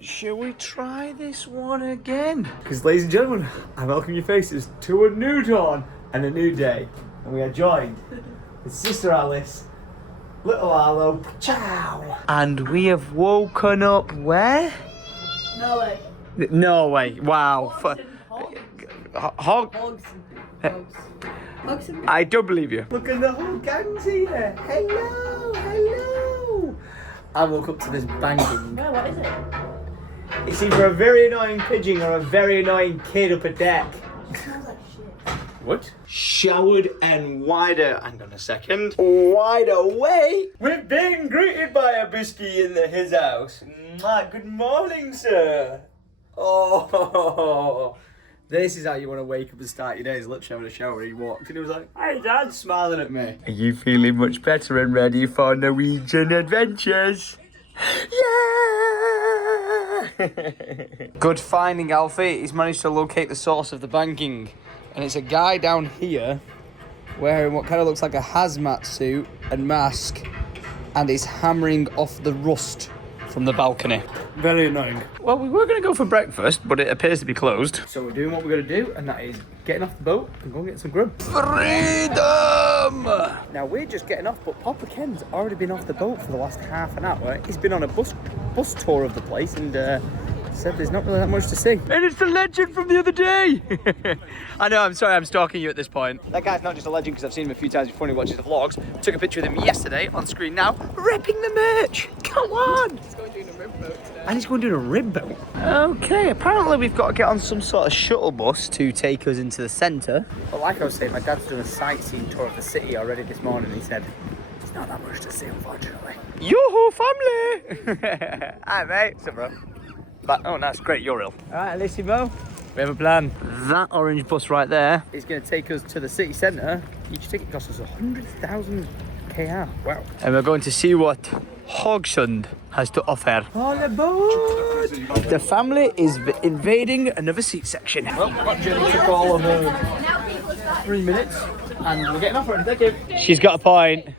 Shall we try this one again? Because, ladies and gentlemen, I welcome your faces to a new dawn and a new day. And we are joined with Sister Alice, Little Arlo, ciao. And we have woken up where? Norway. Norway, wow. Hogs. I don't believe you. Look at the whole gang's here. Hello, hello. I woke up to this banging. Well, what is it? It's either a very annoying pigeon or a very annoying kid up a deck. It smells like shit. What? Showered and wider. Hang on a second. Wide awake. We've been greeted by a biscuit in his house. Good morning, sir. Oh. This is how you want to wake up and start your day. He's literally having a shower. He walked and he was like, "Hey, Dad," smiling at me. Are you feeling much better and ready for Norwegian adventures? Yeah! Good finding, Alfie. He's managed to locate the source of the banging. And it's a guy down here wearing what kind of looks like a hazmat suit and mask. And he's hammering off the rust from the balcony. Very annoying. Well, we were going to go for breakfast, but it appears to be closed. So we're doing what we're going to do, and that is getting off the boat and going to get some grub. Freedom! Now, we're just getting off, but Papa Ken's already been off the boat for the last half an hour. He's been on a bus tour of the place and said there's not really that much to see. And it's the legend from the other day. I know, I'm sorry, I'm stalking you at this point. That guy's not just a legend because I've seen him a few times before when he watches the vlogs. I took a picture with him yesterday on screen now, ripping the merch. Come on. He's going doing a rib boat today. And he's going doing a rib boat. Okay, apparently we've got to get on some sort of shuttle bus to take us into the centre. But like I was saying, my dad's done a sightseeing tour of the city already this morning. He said, there's not that much to see, unfortunately. Yoo-hoo, family. Hi, mate. What's up, bro? Oh, that's great, you're ill. All right, Alessimo, we have a plan. That orange bus right there is going to take us to the city centre. Each ticket costs us 100,000 KR. Wow. And we're going to see what Hogsund has to offer. All aboard! The family is invading another seat section. Well, that journey took all of 3 minutes, and we're getting off already. Thank you. She's got a point.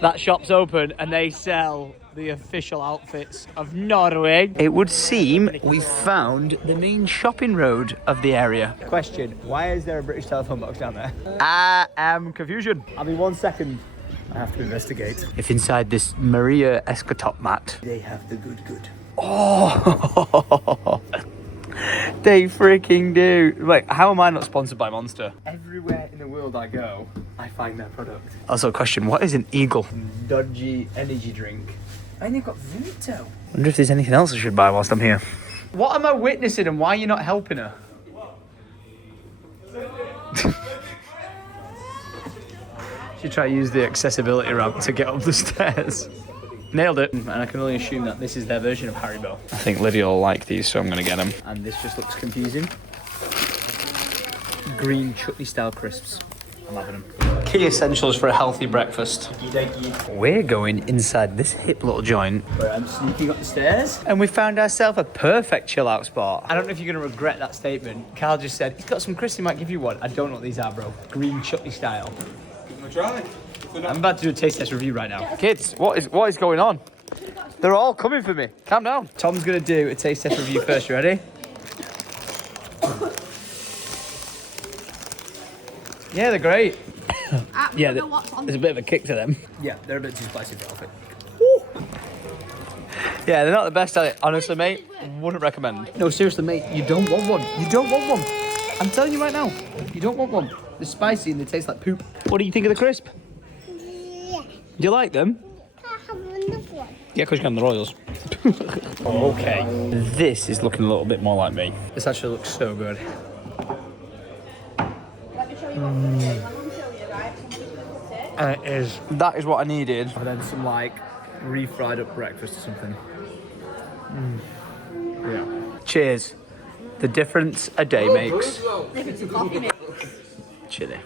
That shop's open, and they sell the official outfits of Norway. It would seem we found the main shopping road of the area. Question, why is there a British telephone box down there? I am confusion. I'll be 1 second. I have to investigate. If inside this Maria Escatop mat, they have the good. Oh, they freaking do. Wait, how am I not sponsored by Monster? Everywhere in the world I go, I find their product. Also, question, what is an Eagle? Dodgy energy drink. And they've got Vito. I wonder if there's anything else I should buy whilst I'm here. What am I witnessing and why are you not helping her? She tried to use the accessibility ramp to get up the stairs. Nailed it. And I can only assume that this is their version of Haribo. I think Lydia will like these, so I'm going to get them. And this just looks confusing. Green chutney style crisps. I'm having them. Key essentials for a healthy breakfast. We're going inside this hip little joint where I'm sneaking up the stairs, and we found ourselves a perfect chill out spot. I don't know if you're going to regret that statement. Carl just said he's got some crisps, he might give you one. I don't know what these are, bro. Green chutney style. Give them a try. I'm about to do a taste test review right now. Kids, what is going on? They're all coming for me. Calm down. Tom's going to do a taste test review first. You ready? Yeah, they're great. Yeah, there's a bit of a kick to them. Yeah, they're a bit too spicy for Alfie. Yeah, they're not the best at it. Honestly, mate, wouldn't recommend. No, seriously, mate, you don't want one. You don't want one. I'm telling you right now, you don't want one. They're spicy and they taste like poop. What do you think of the crisp? Yeah. Do you like them? I have another one. Yeah, because you can have the Royals. Okay, this is looking a little bit more like me. This actually looks so good. And that is what I needed. And then some like refried up breakfast or something. Yeah. Cheers. The difference a day makes. If it's a coffee mix. Chilly.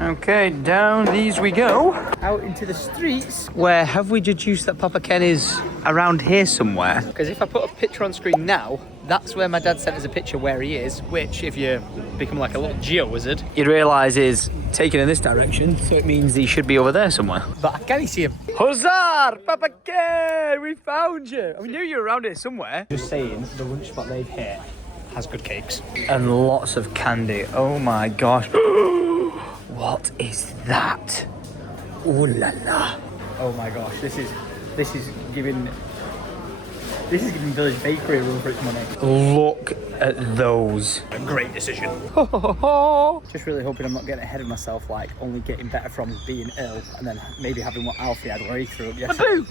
Okay, down these we go. Out into the streets. Where have we deduced that Papa Ken is around here somewhere? Because if I put a picture on screen now, that's where my dad sent us a picture where he is, which if you become like a little geo wizard, you'd realise is taken in this direction, so it means he should be over there somewhere. But I can't see him. Huzzah! Papa Ken! We found you! We knew you were around here somewhere. Just saying, the lunch spot they've hit has good cakes. And lots of candy. Oh my gosh. What is that? Ooh la la. Oh my gosh, this is giving Village Bakery a run for its money. Look at those. A great decision. Just really hoping I'm not getting ahead of myself, like only getting better from being ill and then maybe having what Alfie had where he threw up yesterday.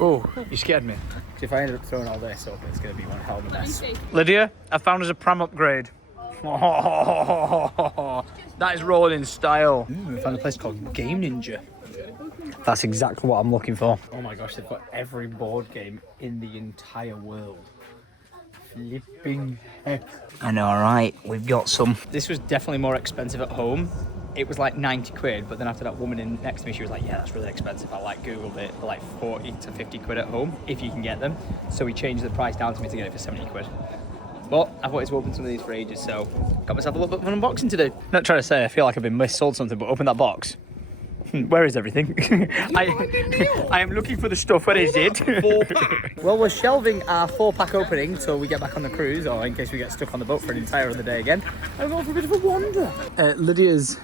Oh, you scared me. If I ended up throwing all this up, it's going to be one hell of a mess. Lydia, I found us a pram upgrade. That is rolling in style. We found a place called Game Ninja. That's exactly what I'm looking for. Oh my gosh, they've got every board game in the entire world. Flipping heck. I know, right? We've got some. This was definitely more expensive at home. It was like 90 quid, but then after that woman in next to me, she was like, yeah, that's really expensive. I like Googled it for like 40 to 50 quid at home, if you can get them. So we changed the price down to me to get it for 70 quid. But I wanted to open some of these for ages, so got myself a little bit of an unboxing to do. Not trying to say I feel like I've been missold something, but open that box. Where is everything? I am looking for the stuff. Where is it? Well, we're shelving our 4-pack opening till we get back on the cruise, or in case we get stuck on the boat for an entire other day again. I'm going for a bit of a wander. Lydia's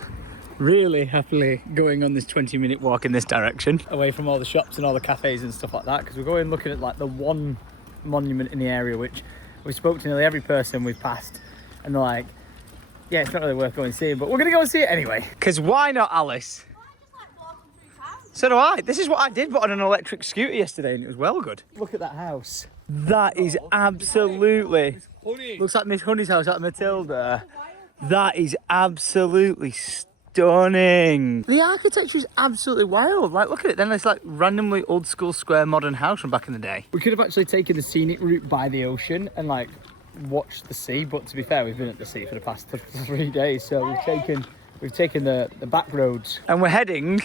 really happily going on this 20-minute walk in this direction, away from all the shops and all the cafes and stuff like that, because we're going looking at like the one monument in the area, which we spoke to nearly every person we've passed, and they're like, yeah, it's not really worth going and seeing, but we're going to go and see it anyway. Because why not, Alice? So do I. This is what I did, but on an electric scooter yesterday, and it was well good. Look at that house. That is absolutely... Looks like Miss Honey's house at Matilda. That is absolutely stunning. The architecture is absolutely wild. Like, look at it. Then there's like randomly old school square modern house from back in the day. We could have actually taken the scenic route by the ocean and like watched the sea, but to be fair, we've been at the sea for the past 3 days, so we've taken the back roads, and we're heading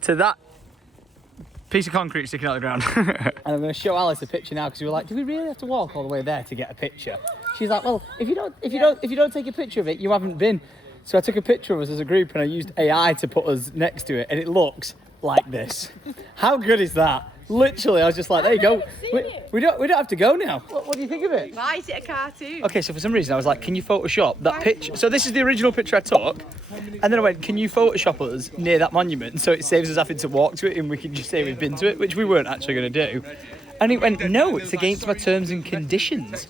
to that piece of concrete sticking out of the ground. And I'm going to show Alice a picture now, because we were like, do we really have to walk all the way there to get a picture? She's like, well, if you don't take a picture of it, you haven't been. So I took a picture of us as a group and I used AI to put us next to it, and it looks like this. How good is that? Literally, I was just like, there you go. We don't have to go now. What do you think of it? Why is it a cartoon? Okay, so for some reason I was like, can you Photoshop that picture? So this is the original picture I took, and then I went, can you Photoshop us near that monument so it saves us having to walk to it and we can just say we've been to it, which we weren't actually going to do. And it went, no, it's against my terms and conditions.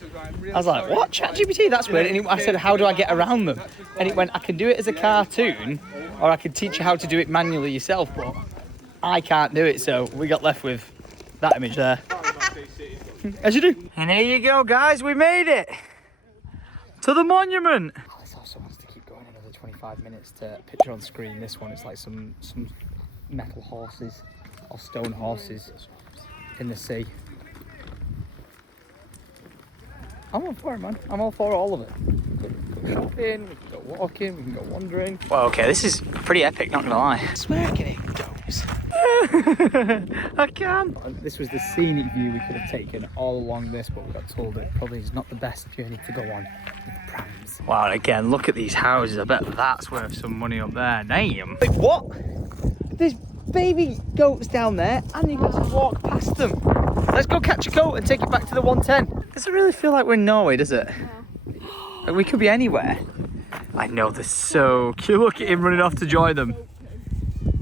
I was like, what? ChatGPT? That's weird. And I said, how do I get around them? And it went, I can do it as a cartoon, or I can teach you how to do it manually yourself, but I can't do it. So we got left with that image there. As you do. And here you go, guys. We made it to the monument. This also wants to keep going another 25 minutes to picture on screen. This one, it's like some metal horses or stone horses in the sea. I'm all for it, man. I'm all for all of it. We can go shopping, we can go walking, we can go wandering. Well, okay, this is pretty epic, not gonna lie. I swear I can hear goats. I can. This was the scenic view we could have taken all along this, but we got told it probably is not the best journey to go on with prams. Wow, and again, look at these houses. I bet that's worth some money up there. Damn. Wait, what? There's baby goats down there, and you've got to walk past them. Let's go catch a goat and take it back to the 110. Doesn't really feel like we're in Norway, does it? No. Like, we could be anywhere. I know, they're so cute. Look at him running off to join them.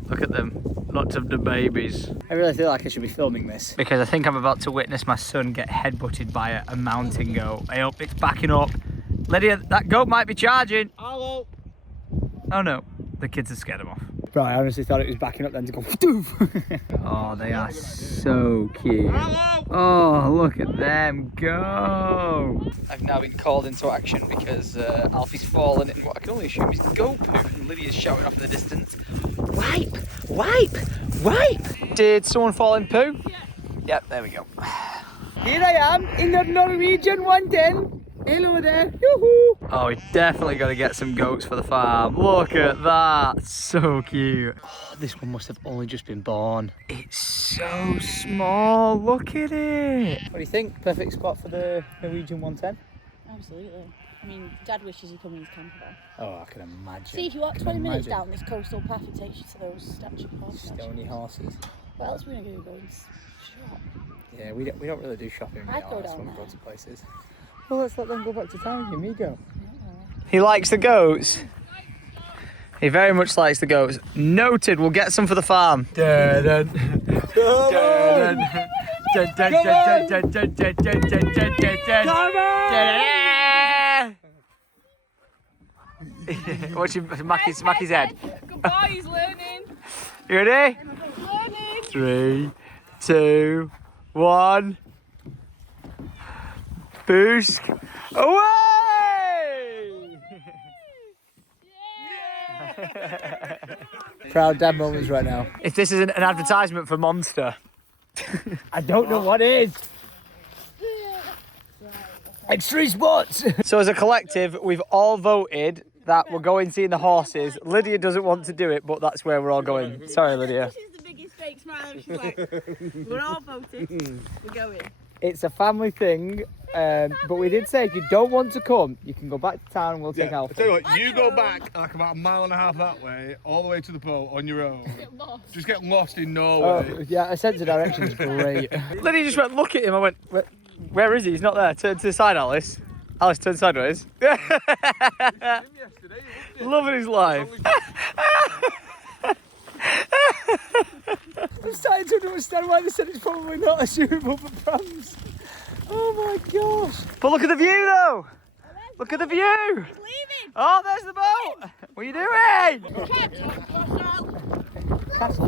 Look at them. Lots of the babies. I really feel like I should be filming this, because I think I'm about to witness my son get headbutted by a mountain goat. I hope it's backing up. Lydia, that goat might be charging. Hello. Oh no, the kids have scared him off. Bro, I honestly thought it was backing up then to go doof. Oh, they are so cute. Hello. Oh, look at them go. I've now been called into action because Alfie's fallen in what I can only assume is goat poo, and Lydia's shouting off in the distance, wipe, wipe, wipe. Did someone fall in poo? Yeah. Yep, there we go. Here I am in the Norwegian 110. Hello there. Yoo-hoo. Oh, we definitely got to get some goats for the farm. Look at that. So cute. Oh, this one must have only just been born. It's so small. Look at it. What do you think? Perfect spot for the Norwegian 110? Absolutely. I mean, Dad wishes he'd come in his camper van. Oh, I can imagine. See, if you walk 20 minutes down this coastal path, it takes you to those statue horses. Stony horses. What else are we going to go and shop? Yeah, we don't really do shopping. I'd go down when we there. go to places. Well, let's let them go back to town with Amigo. He likes the goats. He very much likes the goats. Noted, we'll get some for the farm. Watch him smack his head. Goodbye, he's learning. You ready? Learning. 3, 2, 1. Boost. Away! Proud dad moments right now. If this isn't an advertisement for Monster, I don't know what is. Extreme sports. So as a collective, we've all voted that we're going seeing the horses. Lydia doesn't want to do it, but that's where we're all going. Sorry, Lydia. This is the biggest fake smile. She's like, we're all voted. We're going. It's a family thing, but we did say if you don't want to come, you can go back to town and we'll take Alpha. I tell you what, you go back like about 1.5 miles that way, all the way to the boat on your own. Just get lost in Norway. Oh, yeah, a sense of direction is great. Lydia just went, look at him. I went, where is he? He's not there. Turn to the side, Alice. Alice, turn sideways. Loving his life. I'm starting to understand why they said it's probably not a suitable for prams. Oh my gosh. But look at the view though. Look at the view. He's leaving. Oh, there's the boat. What are you doing? Castle.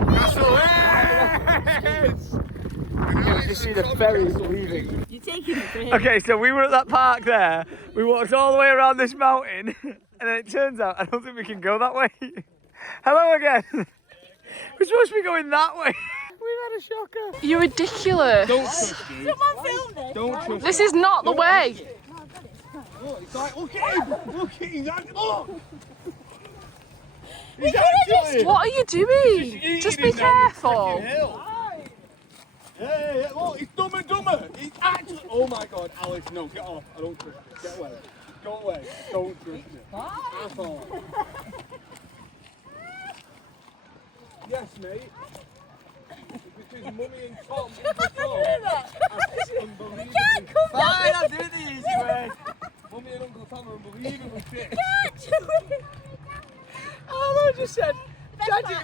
You can see the ferries leaving. You're taking it for him. Okay, so we were at that park there. We walked all the way around this mountain, and then it turns out I don't think we can go that way. Hello again. We're supposed to be going that way. We've had a shocker. You're ridiculous. Don't trust me. Someone filmed this. Don't trust me. This is not the way. Look, it's like, look at him. Look at him. He's actually, look. What are you doing? Just be careful. Yeah, look, he's dumber and dumber. He's actually, oh my God, Alice, no, get off. I don't trust you. Get away. Go away. Don't trust me. At all. Yes, mate. It's between Mummy and Tom. It's unbelievable. Fine, I'll do it the easy way. Mummy and Uncle Tom are unbelievably fit. Oh, I just said, Daddy,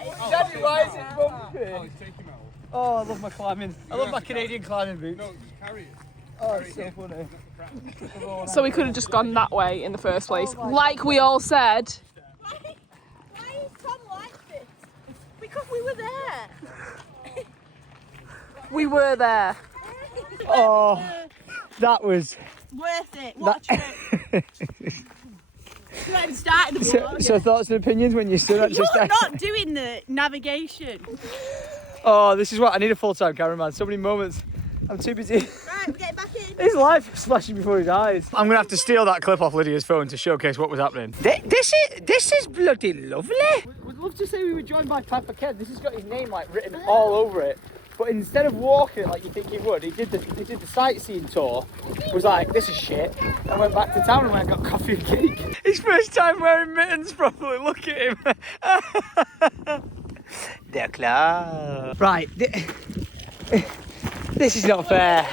why is it bumpy? Alice, take him out. Oh, I love my climbing. I love my Canadian climbing boots. No, just carry it. Oh, it's so funny. So we could have just gone that way in the first place, like we all said. Why is Tom like this? Because we were there. We were there. Oh, that was... Worth it. What a trip. You haven't started the vlog. So thoughts and opinions when you stood actually You're started? not doing the navigation. Oh, this is what I need a full-time cameraman. So many moments. I'm too busy. Right, we're getting back in. His life is flashing before his eyes. I'm gonna have to steal that clip off Lydia's phone to showcase what was happening. This is bloody lovely. We'd love to say we were joined by Papa Ken. This has got his name like written all over it. But instead of walking like you think he would, he did the sightseeing tour. Was like, this is shit. I went back to town and went and got coffee and cake. His first time wearing mittens properly. Look at him. They're close. Right. This is not fair.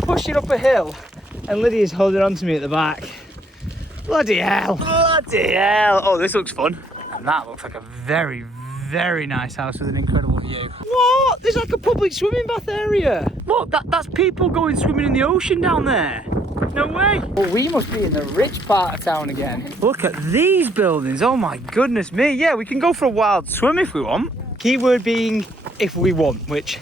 Pushing up a hill and Lydia's holding on to me at the back. Bloody hell. Bloody hell. Oh, this looks fun. And that looks like a very, very nice house with an incredible view. What? There's like a public swimming bath area. Look, that's people going swimming in the ocean down there. No way. Well, we must be in the rich part of town again. Look at these buildings. Oh my goodness me. Yeah, we can go for a wild swim if we want. Keyword being if we want, which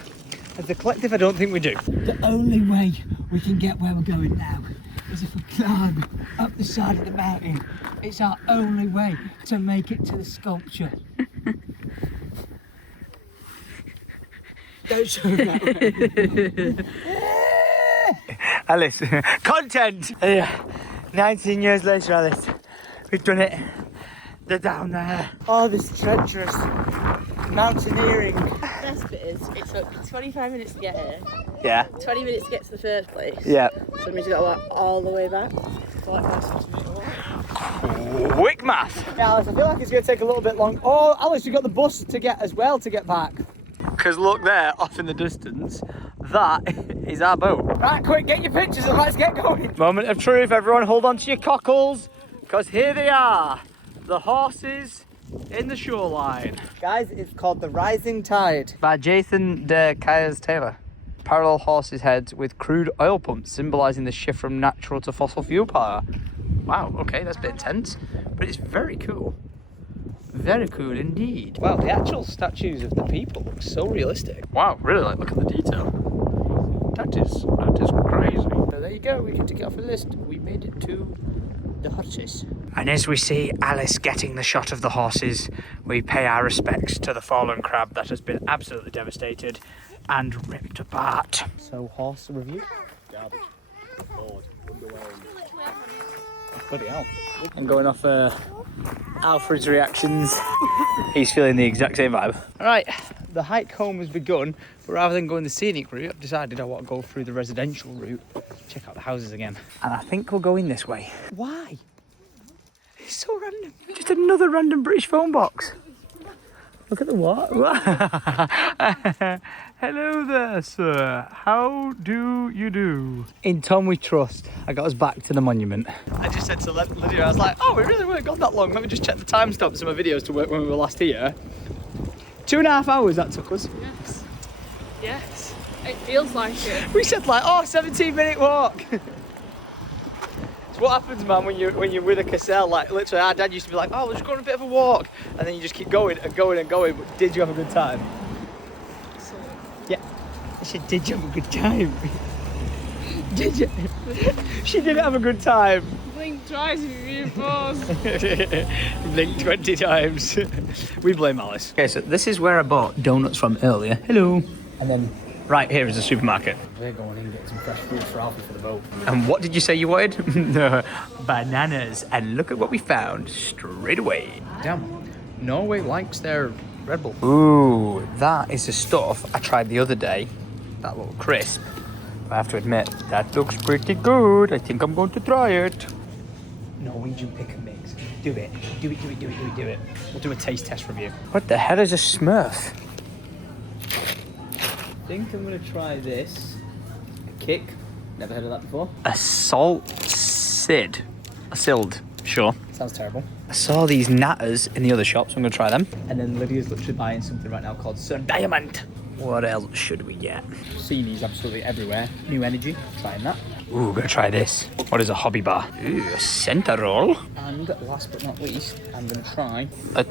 as a collective I don't think we do. The only way we can get where we're going now is if we climb up the side of the mountain. It's our only way to make it to the sculpture. Don't show me that way. Alice, content! Yeah. 19 years later, Alice, we've done it. They're down there. Oh, this treacherous mountaineering. Best bit is it took 25 minutes to get here. Yeah. 20 minutes to get to the first place. Yeah. So we just got to walk all the way back. So like Quick math. Yeah, Alice, I feel like it's going to take a little bit long. Oh, Alice, you got the bus to get as well to get back. Because look there, off in the distance, that is our boat. Right, quick, get your pictures and let's get going. Moment of truth, everyone, hold on to your cockles, because here they are, the horses in the shoreline. Guys, it's called The Rising Tide. By Jason de Kyers Taylor. Parallel horses' heads with crude oil pumps, symbolising the shift from natural to fossil fuel power. Wow, okay, that's a bit intense, but it's very cool. Very cool indeed. Wow, the actual statues of the people look so realistic. Wow, really, like, look at the detail. That is crazy. So there you go, we can tick it off the list. We made it to the horses. And as we see Alice getting the shot of the horses, we pay our respects to the fallen crab that has been absolutely devastated and ripped apart. So, horse review? Garbage. Bored. Underwhelmed. Bloody hell. I'm going off Alfred's reactions. He's feeling the exact same vibe. Alright, the hike home has begun, but rather than going the scenic route, I've decided I want to go through the residential route, check out the houses again. And I think we'll go in this way. Why? It's so random. Just another random British phone box. Look at the what? Hello there, sir. How do you do? In Tom we trust. I got us back to the monument. I just said to Lydia, I was like, oh, we really weren't gone that long. Let me just check the timestamps of my videos to work when we were last here. 2.5 hours that took us. Yes. Yes. It feels like it. We said like, oh, 17-minute walk. It's what happens, man, when you're with a Cassell. Like, literally, our dad used to be like, oh, we'll just go on a bit of a walk. And then you just keep going and going and going. But did you have a good time? Yeah. I said, did you have a good time? Did you? She didn't have a good time. Blink twice if you pause. Blink 20 times. We blame Alice. Okay, so this is where I bought donuts from earlier. Hello. And then right here is the supermarket. We're going in and getting some fresh fruit for Alfie for the boat. And what did you say you wanted? Bananas. And look at what we found straight away. Damn. Norway likes their Red Bull. Ooh, that is the stuff I tried the other day. That little crisp. I have to admit, that looks pretty good. I think I'm going to try it. Norwegian pick and mix. Do it. Do it, do it, do it, do it, do it. We'll do a taste test review. What the hell is a Smurf? I think I'm going to try this. A kick. Never heard of that before. A salt Sid. A Sild. Sure. Sounds terrible. I saw these natters in the other shop, so I'm going to try them. And then Lydia's literally buying something right now called Sun Diamond. What else should we get? Seen these absolutely everywhere. New Energy, trying that. Ooh, gonna try this. What is a hobby bar? Ooh, a center roll. And last but not least, I'm gonna try a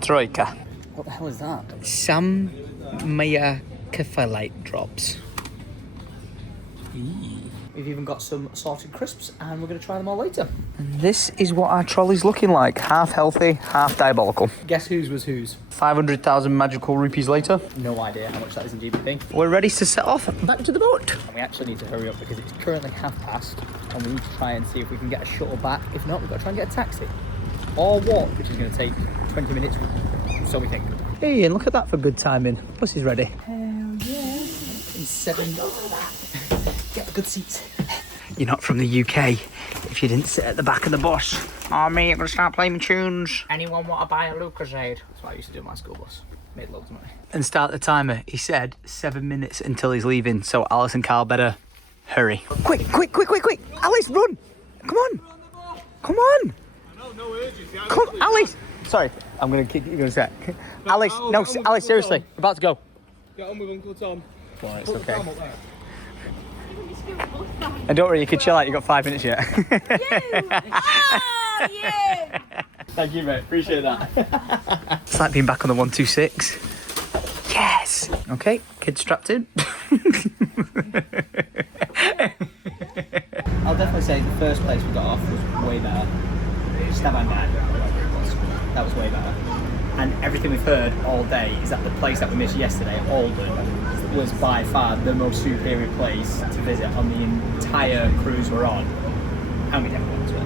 Troika. What the hell is that? Some Maya Kefalite drops. We've even got some salted crisps, and we're going to try them all later. And this is what our trolley's looking like. Half healthy, half diabolical. Guess whose was whose? 500,000 magical rupees later. No idea how much that is in GBP. We're ready to set off back to the boat. And we actually need to hurry up because it's currently past, and we need to try and see if we can get a shuttle back. If not, we've got to try and get a taxi. Or walk, which is going to take 20 minutes, so we think. Hey, and look at that for good timing. Bus is ready. Hell yeah. In 7 Get a good seat. You're not from the UK if you didn't sit at the back of the bus. Oh, mate, I'm going to start playing tunes. Anyone want to buy a Lucozade? That's what I used to do on my school bus. Made loads of money. And start the timer. He said 7 minutes until he's leaving, so Alice and Carl better hurry. Quick, quick, quick, quick, quick. Alice, run. Come on. Come on. No urgency. Come, Alice. Sorry, I'm going to kick you in a sec. Alice, no, Alice, seriously. We're about to go. Get on with Uncle Tom. Well, it's okay. And don't worry, you can chill out, you've got 5 minutes yet. yeah. Thank you, mate, appreciate that. It's like being back on the 126. Yes! Okay, kids strapped in. I'll definitely say the first place we got off was way better. Stavanger, that was way better. And everything we've heard all day is that the place that we missed yesterday, Alden, was by far the most superior place to visit on the entire cruise we're on. and we never went to it.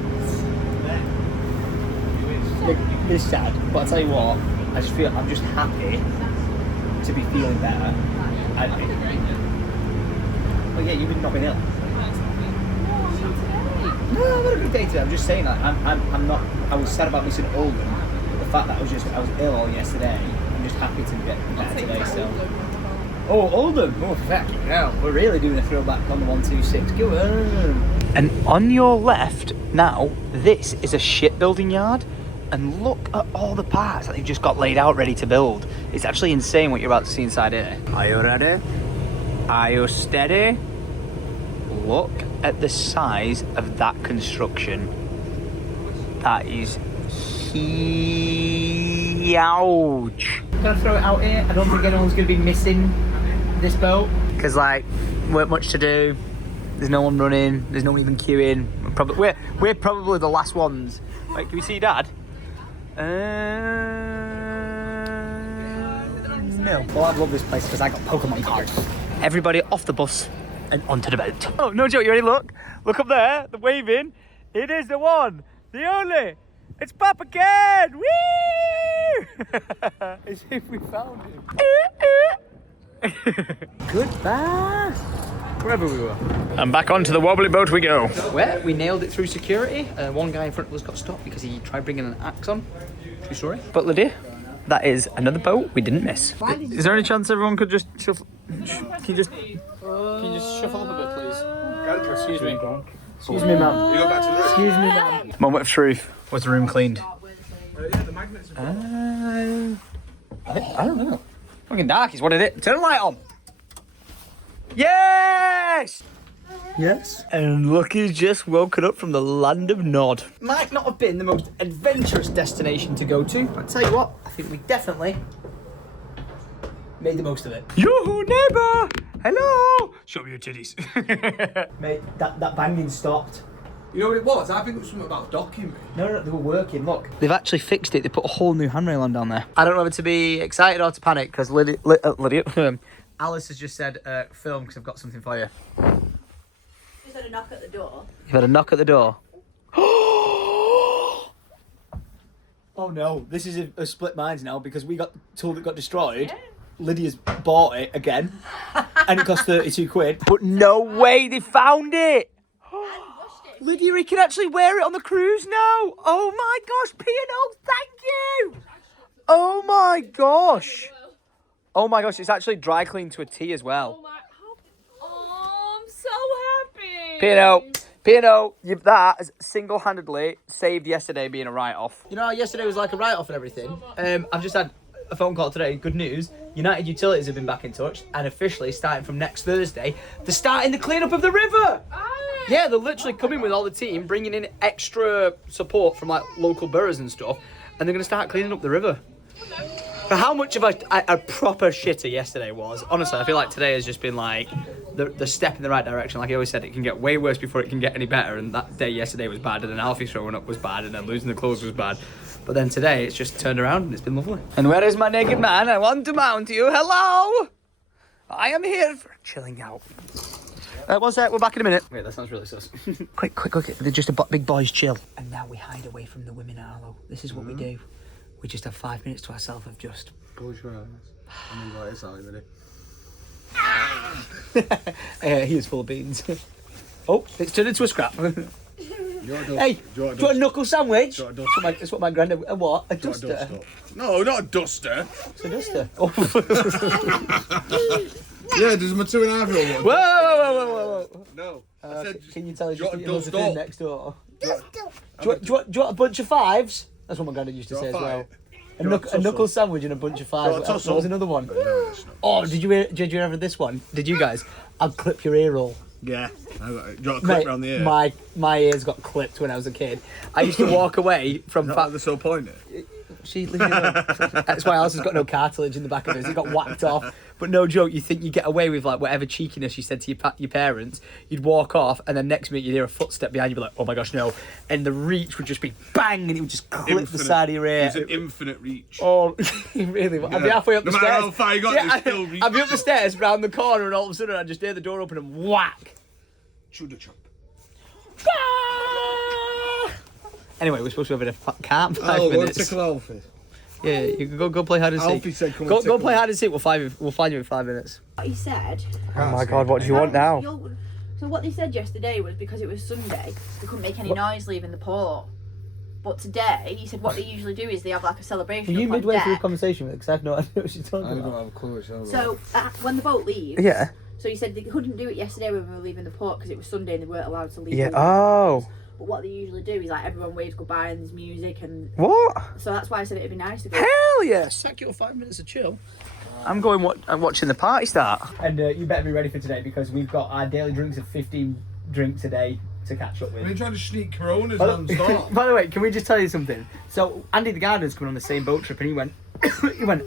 It's sad, but I'll tell you what, I'm just happy to be feeling better. Well, yeah, you've not been ill. No, I've had a good day today. I'm just saying that I'm not. I was sad about missing Oldham. The fact that I was ill all yesterday. I'm just happy to get better today. So. Oh, Oldham! Oh, fucking hell! We're really doing a throwback on the 126. Go on. And on your left now, this is a shipbuilding yard. And look at all the parts that they've just got laid out ready to build. It's actually insane what you're about to see inside here. Are you ready? Are you steady? Look at the size of that construction. That is huge. I'm gonna throw it out here. I don't think anyone's gonna be missing this boat. Because like, weren't much to do. There's no one running. There's no one even queuing. We're probably the last ones. Wait, can we see Dad? No. Well, I love this place because I got Pokemon cards. Everybody off the bus and onto the boat. Oh, no joke, you ready? Look up there, the waving. It is the one, the only. It's Papa Ken! Woo! As if we found him. Goodbye. Wherever we were. And back onto the wobbly boat we go. Where we nailed it through security. One guy in front of us got stopped because he tried bringing an axe on. True story. But Lydia, that is another boat we didn't miss. Is there any chance everyone could just shuffle? Can you just shuffle up a bit, please? Excuse me. Excuse me, ma'am. You go back to the room. Excuse me, ma'am. Moment of truth. Was the room cleaned? Yeah, the magnets are I don't know. Fucking dark is what it is. Turn the light on. Yes! Yes. And look, he's just woken up from the land of Nod. Might not have been the most adventurous destination to go to, but I'll tell you what, I think we definitely made the most of it. Yoo-hoo, neighbour! Hello! Show me your titties. Mate, that banging stopped. You know what it was? I think it was something about docking me. No, they were working, look. They've actually fixed it. They put a whole new handrail on down there. I don't know whether to be excited or to panic, because Lydia, Alice has just said, film, because I've got something for you. Just had a knock at the door. You've had a knock at the door. Oh no, this is a split minds now, because we got told it got destroyed. Yeah. Lydia's bought it again, and it cost 32 quid. But no way, they found it! Lydia, he can actually wear it on the cruise now. Oh my gosh, P&O, thank you. Oh my gosh. Oh my gosh, it's actually dry cleaned to a T as well. Oh, I'm so happy. P&O, that has single-handedly saved yesterday being a write-off. You know how yesterday was like a write-off and everything? I've just had a phone call today. Good news. United Utilities have been back in touch, and officially, starting from next Thursday, they're starting the clean-up of the river. Yeah, they're literally coming with all the team, bringing in extra support from like local boroughs and stuff, and they're going to start cleaning up the river. For how much of a proper shitter yesterday was, honestly, I feel like today has just been like the step in the right direction. Like I always said, it can get way worse before it can get any better, and that day yesterday was bad, and then Alfie throwing up was bad, and then losing the clothes was bad. But then today, it's just turned around and it's been lovely. And where is my naked man? I want to mount you. Hello! I am here for chilling out. One sec, we're back in a minute. Wait, that sounds really sus. Quick. They're just a big boys chill. And now we hide away from the women, Arlo. This is what we do. We just have 5 minutes to ourselves of just... Close your eyes. And then go outside, He ready? is full of beans. Oh, it's turned into a scrap. Hey, do you want a knuckle sandwich? That's what my granddad... A what? A duster? No, not a duster. It's a duster. Oh. Yeah, there's my 2.5-year-old one. Whoa. No. I said, can you tell us just dust the next door? Do you want a bunch of fives? That's what my granddad used to say as well. A knuckle sandwich and a bunch of fives. What was another one? No, oh, did you ever have this one? Did you guys? I'll clip your ear roll. Yeah, I got it. Do you want a clip around the ear? My ears got clipped when I was a kid. I used to walk away from... They're so pointy. That's why Alice has got no cartilage in the back of hers. It got whacked off. But no joke, you think you get away with like whatever cheekiness you said to your parents. You'd walk off, and then next minute you'd hear a footstep behind you, be like, "Oh my gosh, no!" And the reach would just be bang, and it would just clip the side of your ear. It's an infinite reach. Oh, really? I'd be halfway up the stairs. No matter how far you got, it's still reach. I'd be up the stairs, round the corner, and all of a sudden I'd just hear the door open and whack. Shoulder chop. Anyway, we're supposed to have a can't 5 Oh, minutes. tickle Alfie. Yeah, you can go play hide and seek. Alfie said, come go and tickle play hide and seek. We'll find you in 5 minutes. What he said. Oh my God, what do you want now? So what they said yesterday was because it was Sunday, they couldn't make any noise leaving the port. But today, he said what they usually do is they have like a celebration. Were you up on midway through the deck. conversation with it? Because I have no idea what she's talking I don't about. have a clue what you're talking So when the boat leaves. Yeah. So he said they couldn't do it yesterday when we were leaving the port because it was Sunday and they weren't allowed to leave. Yeah. Oh. But what they usually do is like everyone waves goodbye and there's music and. What? So that's why I said it'd be nice to go. Hell yeah! Sack your 5 minutes of chill. I'm going. I'm watching the party start. And you better be ready for today because we've got our daily drinks of 15 drinks a day to catch up with. Are you trying to sneak Coronas non-stop? By the way, can we just tell you something? So Andy the gardener's coming on the same boat trip, and he went,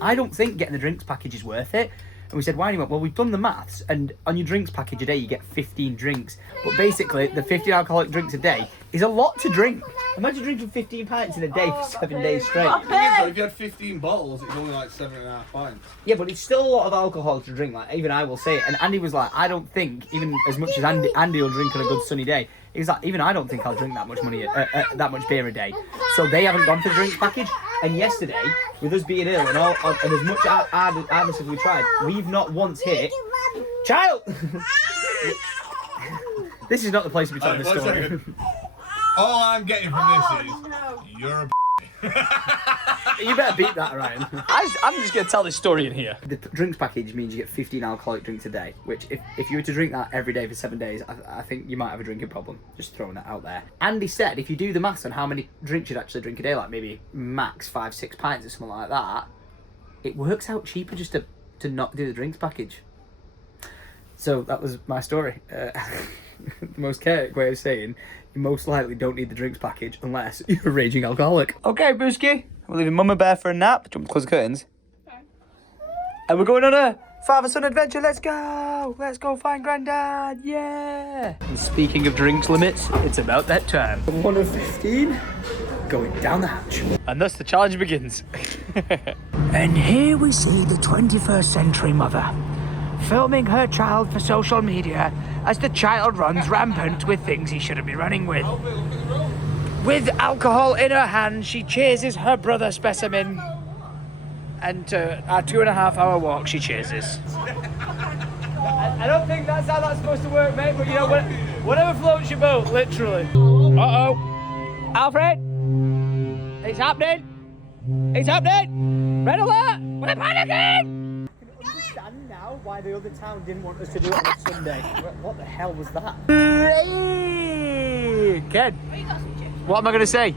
I don't think getting the drinks package is worth it. And we said, why? And he went, well, we've done the maths, and on your drinks package a day, you get 15 drinks. But basically, the 15 alcoholic drinks a day is a lot to drink. Imagine drinking 15 pints in a day for 7 days straight. If you had 15 bottles, it's only like 7.5 pints. Yeah, but it's still a lot of alcohol to drink. Like, even I will say it. And Andy was like, I don't think, even as much as Andy will drink on a good sunny day, he was like, even I don't think I'll drink that much that much beer a day. So they haven't gone for the drinks package. And yesterday, with us being ill and as much hardness as we tried, we've not once hit. Child! This is not the place to be telling this story. All I'm getting from this is, you're a You better beat that, Ryan. I'm just going to tell this story in here. The drinks package means you get 15 alcoholic drinks a day, which if you were to drink that every day for 7 days, I think you might have a drinking problem. Just throwing that out there. Andy said if you do the maths on how many drinks you'd actually drink a day, like maybe max 5-6 pints or something like that, it works out cheaper just to not do the drinks package. So that was my story. The most chaotic way of saying you most likely don't need the drinks package unless you're a raging alcoholic. Okay, Booski, we're leaving Mum and Bear for a nap. Do you want to close the curtains? Okay. And we're going on a father-son adventure. Let's go! Let's go find Grandad! Yeah! And speaking of drinks limits, it's about that time. 1 of 15, going down the hatch. And thus the challenge begins. And here we see the 21st century mother filming her child for social media as the child runs rampant with things he shouldn't be running with. With alcohol in her hand, she chases her brother Specimen, and our 2.5 hour walk she chases. I don't think that's how that's supposed to work, mate, but you know, whatever floats your boat, literally. Uh-oh. Alfred! It's happening! It's happening! Red alert! We're panicking! Understand now why the other town didn't want us to do it on Sunday. What the hell was that? Hey, Ken, what am I going to say?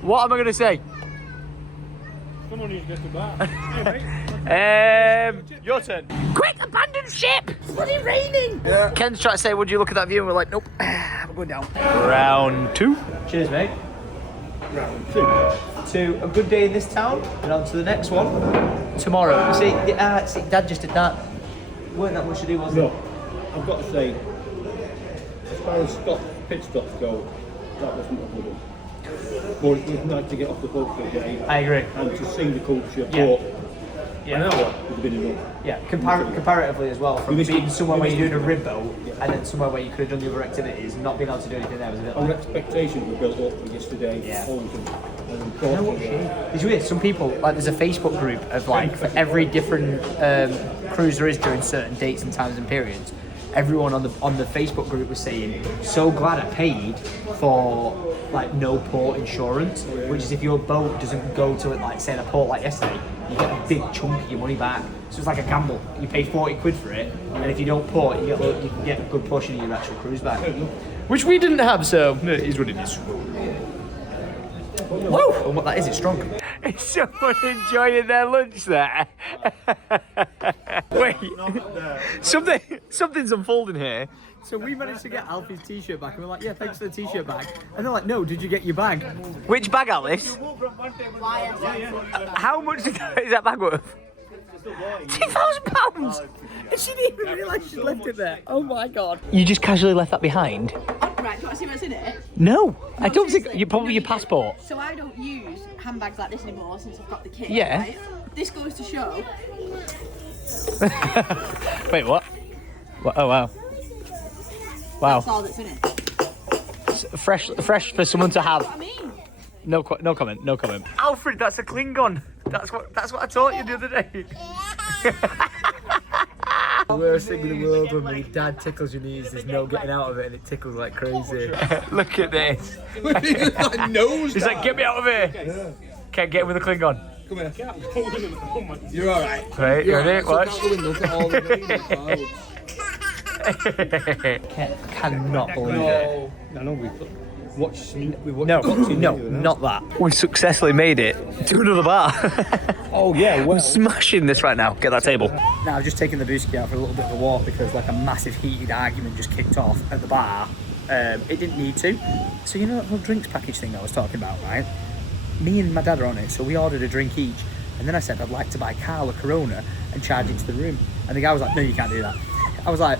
What am I going to say? Someone needs to get to that. Your turn. Quick, abandon ship! It's bloody raining! Yeah. Ken's trying to say, would you look at that view? And we're like, nope, we're going down. Round 2. Cheers, mate. Round 2. To a good day in this town, and on to the next one tomorrow. See, Dad just did that. Weren't that much to do, was it? No, I've got to say, as far as pit stops go, that wasn't a good one. But it was nice to get off the boat for a day. I agree. And to see the culture, Yeah. but an hour would have been enough. Yeah, comparatively as well, from being somewhere where you're doing a rib boat, and then somewhere where you could have done the other activities, not being able to do anything there was a bit Our like... expectations were built up for yesterday. Yeah. You know what, it's weird, some people, like there's a Facebook group of like, for every different cruise there is during certain dates and times and periods, everyone on the Facebook group was saying, so glad I paid for like no port insurance, which is if your boat doesn't go to like say the port like yesterday, you get a big chunk of your money back. So it's like a gamble. You pay 40 quid for it, and if you don't port, you can get a good portion of your actual cruise back. Which we didn't have, so it is what it is. Whoa! And what that is, it's strong. Is someone enjoying their lunch there? Wait, something's unfolding here. So we managed to get Alfie's t-shirt back, and we're like, yeah, thanks for the t-shirt back. And they're like, no, did you get your bag? Which bag, Alice? How much is that bag worth? £2,000! And she didn't even realise she left it there. Oh my God. You just casually left that behind? Right, do you want to see what's in it? No, I don't think. You're probably your passport. So I don't use handbags like this anymore since I've got the kit. Yeah. Right? This goes to show. Wait, what? Oh, wow. Wow. That's all that's in it. Fresh for someone to have. What I mean. No comment. No comment. Alfred, that's a Klingon. That's what I taught you the other day. The worst thing in the world when your dad tickles your knees, there's no getting out of it, and it tickles like crazy. Look at this. My nose. He's like, get me out of here. Can't get him with a Klingon. Come here. You're alright. Right, you ready? Watch. Look at all the Cannot believe it. I know we watched No, not that. We successfully made it to another bar. Oh yeah, well. I'm smashing this right now. Get that table. Now I've just taken the Booski out for a little bit of a walk because like a massive heated argument just kicked off at the bar. It didn't need to. So you know that whole drinks package thing I was talking about, right? Me and my dad are on it, so we ordered a drink each. And then I said I'd like to buy Carl a Corona and charge it to the room. And the guy was like, no, you can't do that. I was like,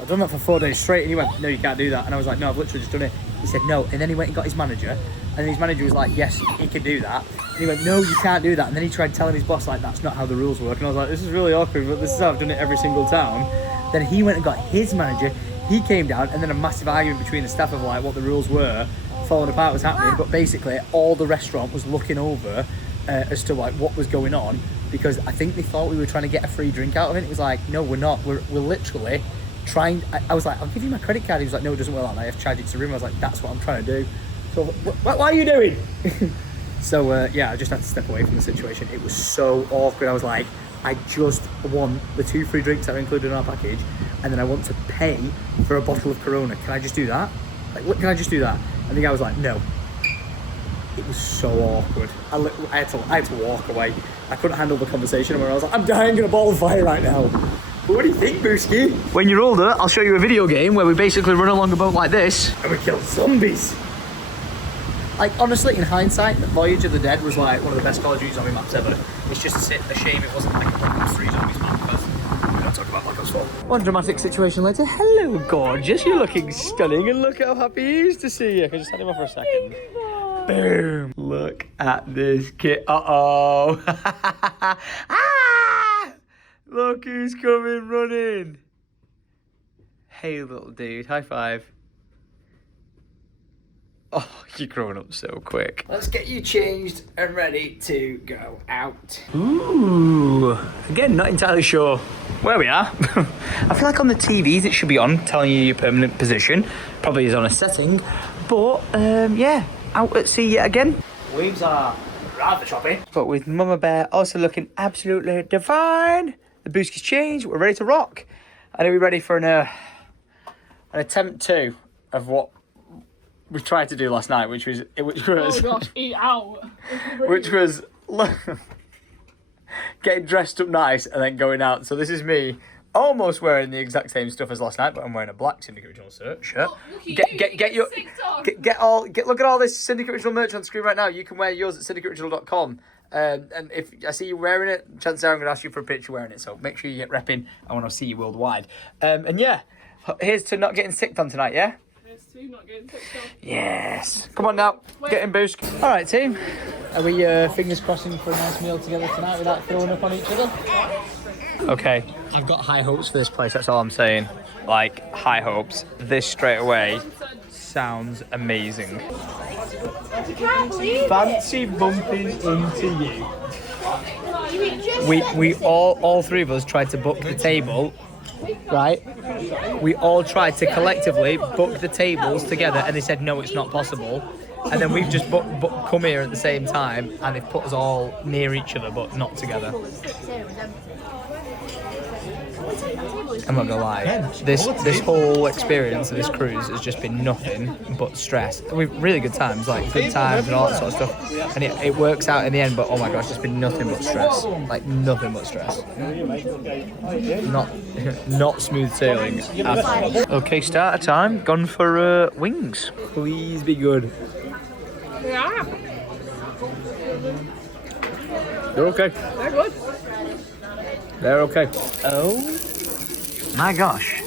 I've done that for 4 days straight. And he went, no, you can't do that. And I was like, no, I've literally just done it. He said, no. And then he went and got his manager. And then his manager was like, yes, he can do that. And he went, no, you can't do that. And then he tried telling his boss, like, that's not how the rules work. And I was like, this is really awkward, but this is how I've done it every single town. Then he went and got his manager. He came down, and then a massive argument between the staff of like what the rules were, falling apart was happening. But basically, all the restaurant was looking over as to like what was going on, because I think they thought we were trying to get a free drink out of it. It was like, no, we're not. We're literally trying. I was like, I'll give you my credit card. He was like, no, it doesn't work like that. I have to charge it to the room. I was like, that's what I'm trying to do. So what are you doing? So yeah, I just had to step away from the situation. It was so awkward. I was like, I just want the 2 free drinks that are included in our package, and then I want to pay for a bottle of Corona. Can I just do that? Like, can I just do that? And the guy was like, no. It was so awkward. I had to walk away. I couldn't handle the conversation where I was like, I'm dying in a ball of fire right now. But what do you think, Booski? When you're older, I'll show you a video game where we basically run along a boat like this and we kill zombies. Like, honestly, in hindsight, Voyage of the Dead was like one of the best Call of Duty zombie maps ever. It's just a shame it wasn't like a Black Ops 3 zombies map, because we don't talk about Black Ops 4. One dramatic situation later. Hello, gorgeous. You're looking stunning, and look how happy he is to see you. Can I just stand him off for a second? Boom. Look at this kid. Uh-oh. Ah! Look who's coming running. Hey, little dude. High five. Oh, you're growing up so quick. Let's get you changed and ready to go out. Ooh. Again, not entirely sure where we are. I feel like on the TVs it should be on, telling you your permanent position. Probably is on a setting. But, yeah, out at sea yet again. Waves are rather choppy. But with Mama Bear also looking absolutely divine. The Booski's changed. We're ready to rock. And are we ready for an attempt 2 of what we tried to do last night, which was Oh gosh, eat out. which was getting dressed up nice and then going out. So this is me almost wearing the exact same stuff as last night, but I'm wearing a black Syndicate Original shirt. Oh, Look at all this Syndicate Original merch on screen right now. You can wear yours at syndicateoriginal.com. And if I see you wearing it, chances are I'm going to ask you for a picture wearing it. So make sure you get repping. I want to see you worldwide. And yeah, here's to not getting sicked on tonight, yeah? Not getting picked up. Yes. Come on now. Get in, Boosk. All right, team. Are we fingers crossing for a nice meal together tonight without throwing up on each other? Okay. I've got high hopes for this place. That's all I'm saying. Like, high hopes. This straight away sounds amazing. Fancy bumping into you. We all 3 of us tried to book the table. Right, we all tried to collectively book the tables together, and they said no, it's not possible. And then we've just come here at the same time, and they've put us all near each other but not together. I'm not gonna lie, this whole experience of this cruise has just been nothing but stress. We've really good times, like good times and all that sort of stuff, and it works out in the end. But oh my gosh, it's been nothing but stress, like nothing but stress. Not smooth sailing at all. Okay, starter time. Gone for wings. Please be good. Yeah. They're okay. They're good. They're okay. Oh my gosh.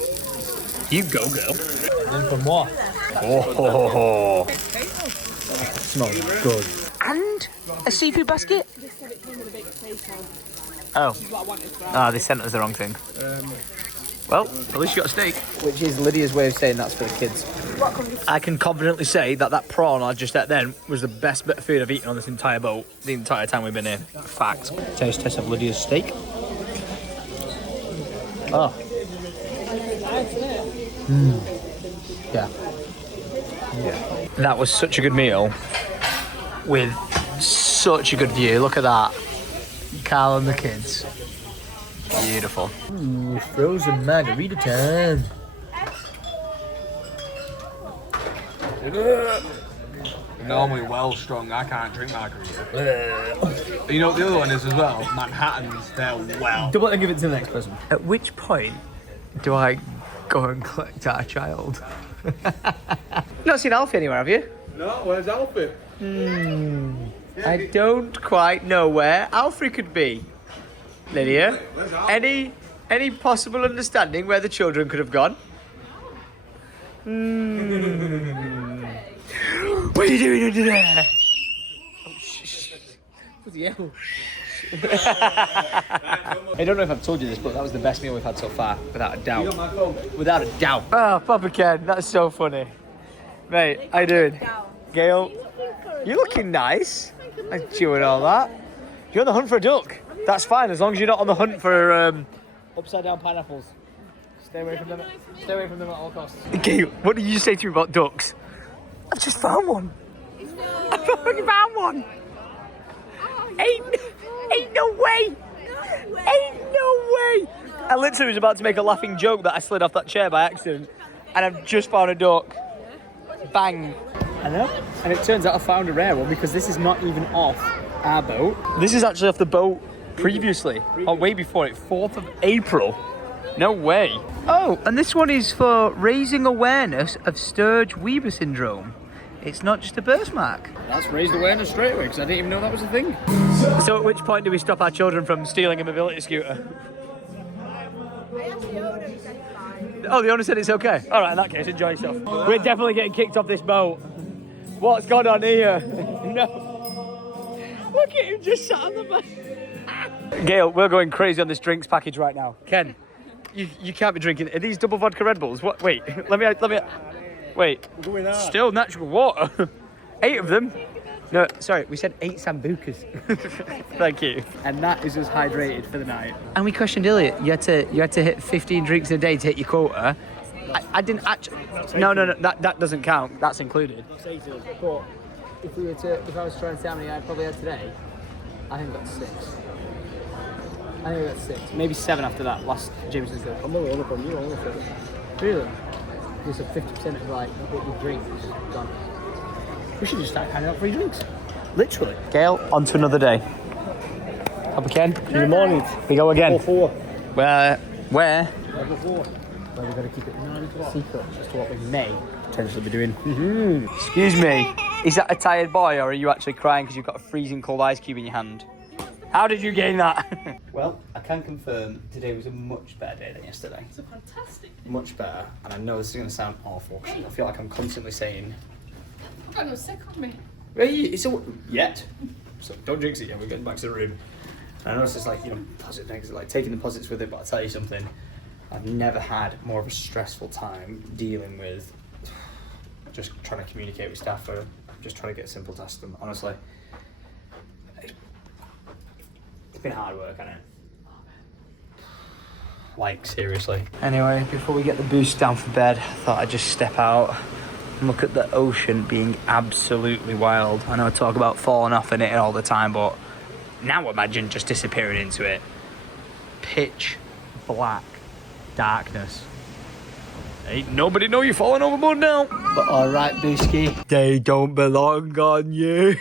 You go, girl. And from what? Oh. Smells good. And a seafood basket? Oh. Ah, they sent us the wrong thing. Well, at least you got a steak. Which is Lydia's way of saying that's for the kids. I can confidently say that that prawn I just ate then was the best bit of food I've eaten on this entire boat the entire time we've been here. Fact. Taste test of Lydia's steak. Oh. Yeah. That was such a good meal with such a good view. Look at that. Carl and the kids. Beautiful. Ooh, frozen margarita time. Normally well strong, I can't drink margarita. You know what the other one is as well? Manhattans, they're well. Double and give it to the next person. At which point do I go and collect our child? You've not seen Alfie anywhere, have you? No, where's Alfie? I don't quite know where Alfie could be. Lydia, any possible understanding where the children could have gone? What are you doing under there? Oh, shh. I don't know if I've told you this, but that was the best meal we've had so far, without a doubt. Without a doubt. Oh, Papa Ken, that's so funny. Mate, how you doing? Gail, you're looking nice. I'm chewing all that. You're on the hunt for a duck. That's fine, as long as you're not on the hunt for upside down pineapples. Stay away from them. Stay away from them at all costs. Gail, what did you say to me about ducks? I've just found one. I fucking found one. Ain't no way. Ain't no way. I literally was about to make a laughing joke that I slid off that chair by accident, and I've just found a duck. Bang. I know. And it turns out I found a rare one because this is not even off our boat. This is actually off the boat previously, or way before it, 4th of April. No way. Oh, and this one is for raising awareness of Sturge-Weber syndrome. It's not just a birthmark. That's raised awareness straight away because I didn't even know that was a thing. So at which point do we stop our children from stealing a mobility scooter? Oh, the owner said it's okay. All right, in that case, enjoy yourself. We're definitely getting kicked off this boat. What's going on here? No. Look at him just sat on the boat. Gail, we're going crazy on this drinks package right now. Ken, you can't be drinking. Are these double vodka Red Bulls? What? Wait, let me. Wait. Still natural water. 8 of them. No, sorry, we said 8 sambucas. Thank you. And that is us hydrated for the night. And we questioned earlier, you had to hit 15 drinks a day to hit your quota. I didn't actually. No, that doesn't count. That's included. But if I was trying to say how many I probably had today, I think that's 6. Maybe 7 after that. Last Jameson's day. I'm only on from you. Really? There's a 50% of like what you drink is gone. We should just start handing out free drinks. Literally. Gail, on to another day. Up again. In the morning. We go again. 4. Where? Level 4. Where we've got to keep it secret as to what we may potentially be doing. Excuse me. Is that a tired boy or are you actually crying because you've got a freezing cold ice cube in your hand? How did you gain that? Well, I can confirm today was a much better day than yesterday. It's a fantastic. Much better. And I know this is going to sound awful because I feel like I'm constantly saying... I've got no sick on me. It's yet. So don't jinx it yet, we're getting back to the room. And I know it's just like, positive things, like taking the positives with it, but I'll tell you something. I've never had more of a stressful time dealing with just trying to communicate with staff or just trying to get simple tasks done. Honestly, it's been hard work, hasn't it? Like, seriously. Anyway, before we get the boost down for bed, I thought I'd just step out and look at the ocean being absolutely wild. I know I talk about falling off in it all the time, but now imagine just disappearing into it. Pitch black darkness. Ain't nobody know you're falling overboard now. But alright, Bisky, they don't belong on you.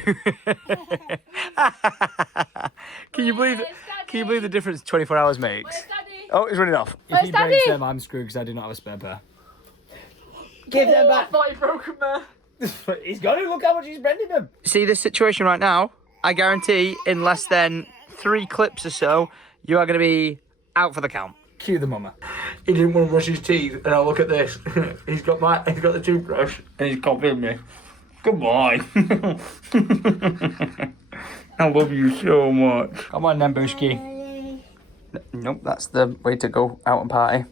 Can you believe the difference 24 hours makes? Oh, it's running off. If he breaks them, I'm screwed because I do not have a spare pair. Give them back. I thought he broke them there. He's got to look how much he's bending them. See this situation right now? I guarantee in less than 3 clips or so, you are going to be out for the count. Cue the mama. He didn't want to brush his teeth, and I'll look at this. He's got the toothbrush, and he's copying me. Good boy. I love you so much. Come on then, Bushki. Nope, that's the way to go out and party.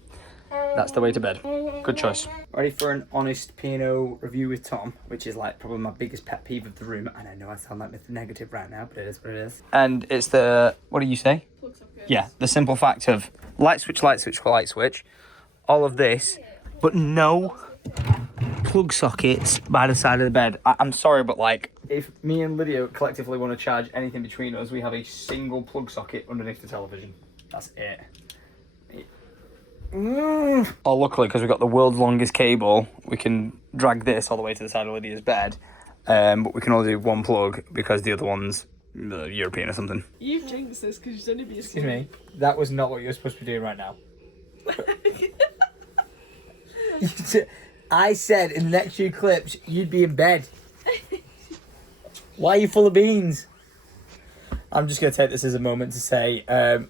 That's the way to bed. Good choice. Ready for an honest P&O review with Tom, which is like probably my biggest pet peeve of the room. And I know I sound like Mr. Negative right now, but it is what it is. And it's the, what do you say? Plug socket. Yeah, the simple fact of light switch, light switch, light switch. All of this, but no plug sockets by the side of the bed. I'm sorry, but like, if me and Lydia collectively want to charge anything between us, we have a single plug socket underneath the television. That's it. Oh, luckily, because we've got the world's longest cable, we can drag this all the way to the side of Lydia's bed. But we can only do one plug because the other one's European or something. You've jinxed this because you'd only be Excuse me, that was not what you were supposed to be doing right now. I said in the next few clips, you'd be in bed. Why are you full of beans? I'm just going to take this as a moment to say,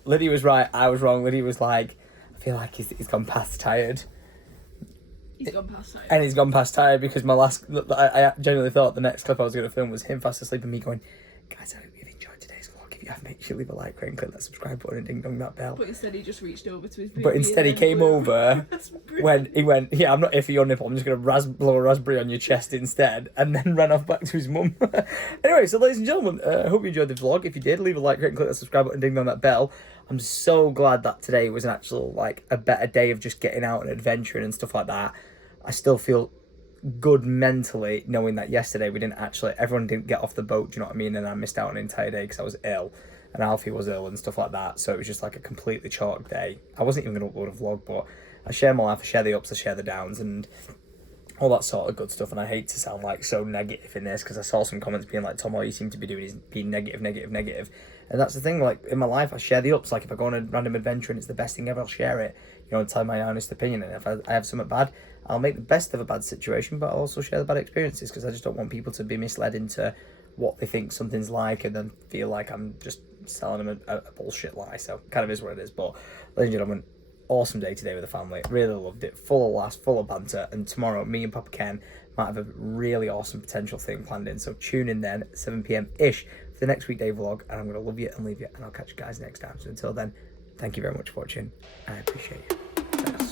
Lydia was right, I was wrong. Lydia was like, I feel like he's gone past tired. He's gone past tired. And he's gone past tired because I genuinely thought the next clip I was going to film was him fast asleep and me going, guys, I hope you've enjoyed today's vlog. If you have, make sure you leave a like, and click that subscribe button and ding dong that bell. But instead he just reached over to his But instead he came over when he went, yeah, I'm not here for your nipple, I'm just going to blow a raspberry on your chest instead, and then ran off back to his mum. Anyway, so ladies and gentlemen, I hope you enjoyed the vlog. If you did, leave a like, and click that subscribe button, ding on that bell. I'm so glad that today was an actual, like, a better day of just getting out and adventuring and stuff like that. I still feel good mentally knowing that yesterday everyone didn't get off the boat, do you know what I mean? And I missed out on an entire day because I was ill. And Alfie was ill and stuff like that, so it was just like a completely chalk day. I wasn't even going to upload a vlog, but I share my life, I share the ups, I share the downs, and all that sort of good stuff. And I hate to sound like so negative in this, because I saw some comments being like, Tom, all you seem to be doing is being negative. And that's the thing, like, in my life, I share the ups. Like, if I go on a random adventure and it's the best thing ever, I'll share it, you know, and tell my honest opinion. And if I have something bad, I'll make the best of a bad situation, but I'll also share the bad experiences, because I just don't want people to be misled into what they think something's like and then feel like I'm just selling them a bullshit lie. So kind of is what it is. But ladies and gentlemen, awesome day today with the family. Really loved it. Full of laughs, full of banter. And tomorrow, me and Papa Ken might have a really awesome potential thing planned in. So tune in then at 7 p.m-ish for the next weekday vlog. And I'm going to love you and leave you. And I'll catch you guys next time. So until then, thank you very much for watching. And I appreciate you. Thanks.